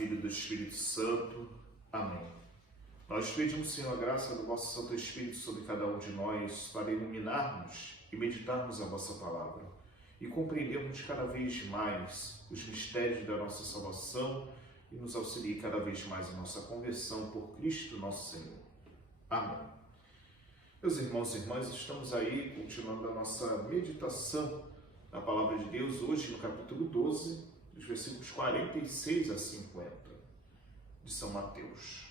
Filho e do Espírito Santo. Amém. Nós pedimos, Senhor, a graça do vosso Santo Espírito sobre cada um de nós para iluminarmos e meditarmos a vossa palavra e compreendermos cada vez mais os mistérios da nossa salvação e nos auxilie cada vez mais em nossa conversão por Cristo nosso Senhor. Amém. Meus irmãos e irmãs, estamos aí continuando a nossa meditação na palavra de Deus, hoje no capítulo 12, dos versículos 46 a 50 de São Mateus.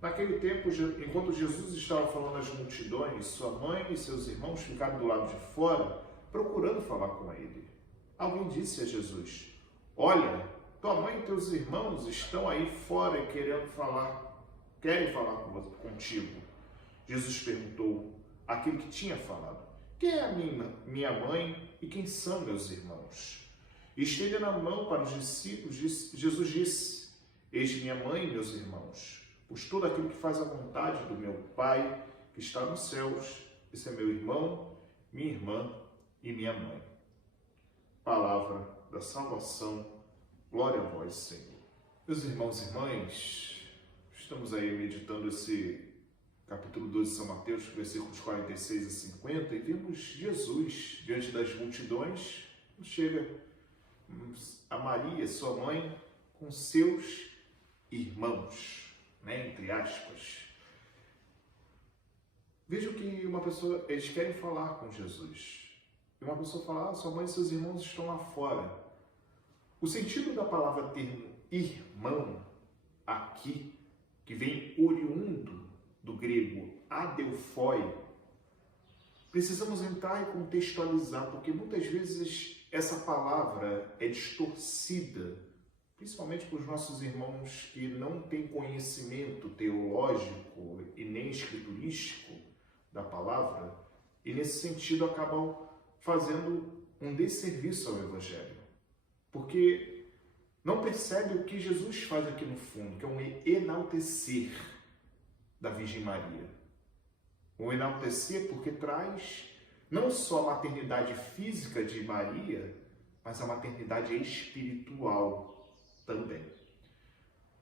Naquele tempo, enquanto Jesus estava falando às multidões, sua mãe e seus irmãos ficaram do lado de fora, procurando falar com ele. Alguém disse a Jesus: "Olha, tua mãe e teus irmãos estão aí fora e querem falar contigo." Jesus perguntou àquele que tinha falado: "Quem é a minha mãe e quem são meus irmãos?" E estendendo a mão para os discípulos, Jesus disse: "Eis minha mãe e meus irmãos, pois todo aquele que faz a vontade do meu Pai, que está nos céus, esse é meu irmão, minha irmã e minha mãe." Palavra da salvação, glória a vós, Senhor. Meus irmãos e irmãs, estamos aí meditando esse capítulo 12 de São Mateus, versículos 46 a 50, e vemos Jesus diante das multidões. Chega a Maria, sua mãe, com seus irmãos, entre aspas. Vejam que eles querem falar com Jesus. E uma pessoa fala: "Sua mãe e seus irmãos estão lá fora." O sentido da palavra termo irmão aqui, que vem oriundo do grego adelphoi, precisamos entrar e contextualizar, porque muitas vezes essa palavra é distorcida, principalmente por nossos irmãos que não têm conhecimento teológico e nem escriturístico da palavra, e nesse sentido acabam fazendo um desserviço ao Evangelho, porque não percebe o que Jesus faz aqui no fundo, que é um enaltecer da Virgem Maria. Um enaltecer porque traz não só a maternidade física de Maria, mas a maternidade espiritual também.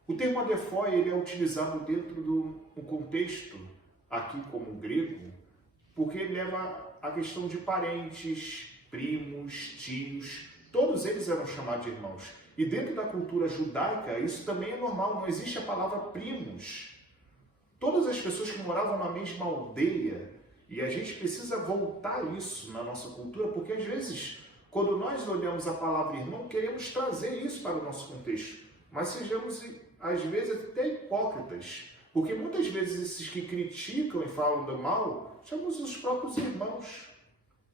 O termo adelphoi, ele é utilizado dentro do contexto, aqui como grego, porque ele leva a questão de parentes, primos, tios, todos eles eram chamados de irmãos. E dentro da cultura judaica, isso também é normal, não existe a palavra primos. Todas as pessoas que moravam na mesma aldeia, e a gente precisa voltar isso na nossa cultura, porque às vezes, quando nós olhamos a palavra irmão, queremos trazer isso para o nosso contexto, mas sejamos, às vezes, até hipócritas, porque muitas vezes esses que criticam e falam do mal, chamamos os próprios irmãos.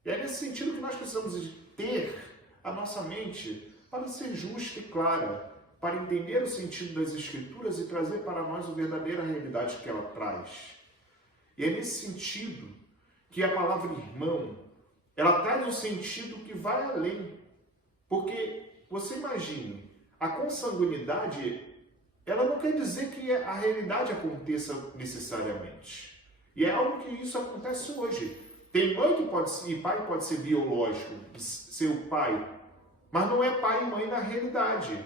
E é nesse sentido que nós precisamos ter a nossa mente para ser justa e clara, para entender o sentido das Escrituras e trazer para nós a verdadeira realidade que ela traz. E é nesse sentido que a palavra irmão, ela traz um sentido que vai além. Porque, você imagine, a consanguinidade, ela não quer dizer que a realidade aconteça necessariamente. E é algo que isso acontece hoje. Tem mãe e pai pode ser biológico, seu pai, mas não é pai e mãe na realidade.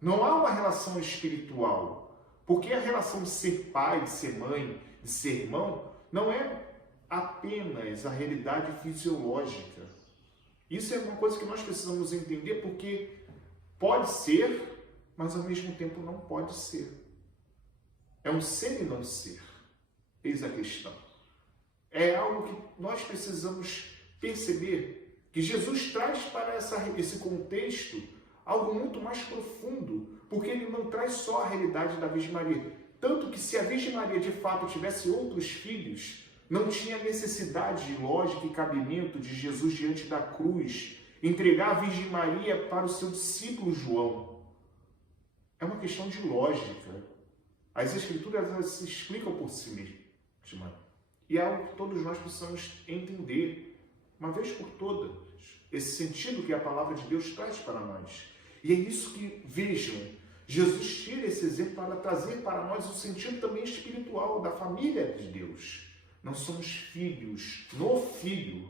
Não há uma relação espiritual, porque a relação de ser pai, de ser mãe, de ser irmão, não é apenas a realidade fisiológica. Isso é uma coisa que nós precisamos entender, porque pode ser, mas ao mesmo tempo não pode ser. É um ser e não ser. Eis a questão. É algo que nós precisamos perceber, que Jesus traz para esse contexto algo muito mais profundo, porque ele não traz só a realidade da Virgem Maria. Tanto que se a Virgem Maria de fato tivesse outros filhos, não tinha necessidade, lógica e cabimento de Jesus diante da cruz entregar a Virgem Maria para o seu discípulo João. É uma questão de lógica. As Escrituras elas se explicam por si mesmas. E é algo que todos nós precisamos entender, uma vez por todas, esse sentido que a palavra de Deus traz para nós. E é isso que, vejam, Jesus tira esse exemplo para trazer para nós o sentido também espiritual da família de Deus. Nós somos filhos no Filho,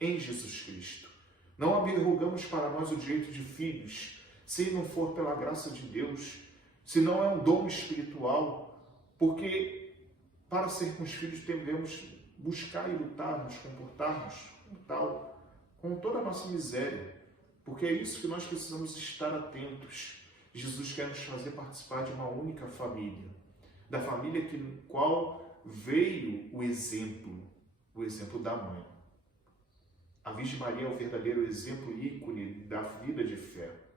em Jesus Cristo. Não arrogamos para nós o direito de filhos, se não for pela graça de Deus. se não é um dom espiritual, porque para sermos filhos devemos buscar e lutar, nos comportarmos como tal, com toda a nossa miséria, porque é isso que nós precisamos estar atentos. Jesus quer nos fazer participar de uma única família, da família que qual veio o exemplo da mãe. A Virgem Maria é o verdadeiro exemplo e ícone da vida de fé,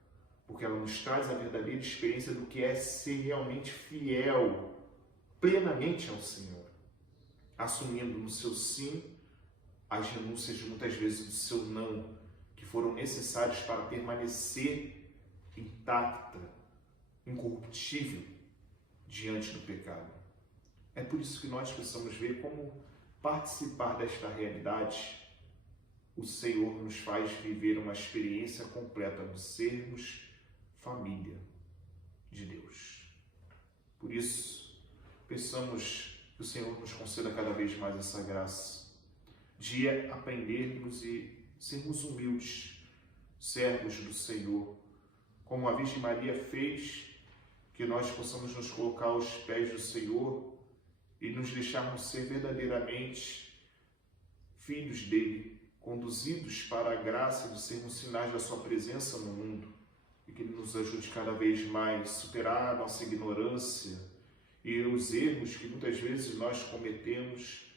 porque ela nos traz a verdadeira experiência do que é ser realmente fiel, plenamente ao Senhor, assumindo no seu sim as renúncias muitas vezes do seu não, que foram necessários para permanecer intacta, incorruptível diante do pecado. É por isso que nós precisamos ver como participar desta realidade. O Senhor nos faz viver uma experiência completa de sermos família de Deus. Por isso, peçamos que o Senhor nos conceda cada vez mais essa graça de aprendermos e sermos humildes, servos do Senhor, como a Virgem Maria fez, que nós possamos nos colocar aos pés do Senhor e nos deixarmos ser verdadeiramente filhos dele, conduzidos para a graça de sermos sinais da sua presença no mundo, e que ele nos ajude cada vez mais a superar a nossa ignorância e os erros que muitas vezes nós cometemos,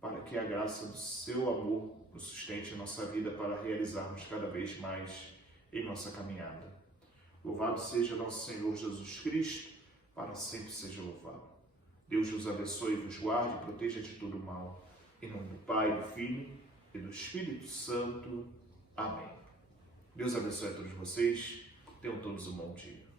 para que a graça do seu amor nos sustente em nossa vida para realizarmos cada vez mais em nossa caminhada. Louvado seja nosso Senhor Jesus Cristo, para sempre seja louvado. Deus vos abençoe, vos guarde e proteja de todo mal. Em nome do Pai, do Filho e do Espírito Santo. Amém. Deus abençoe a todos vocês. Tenham todos um bom dia.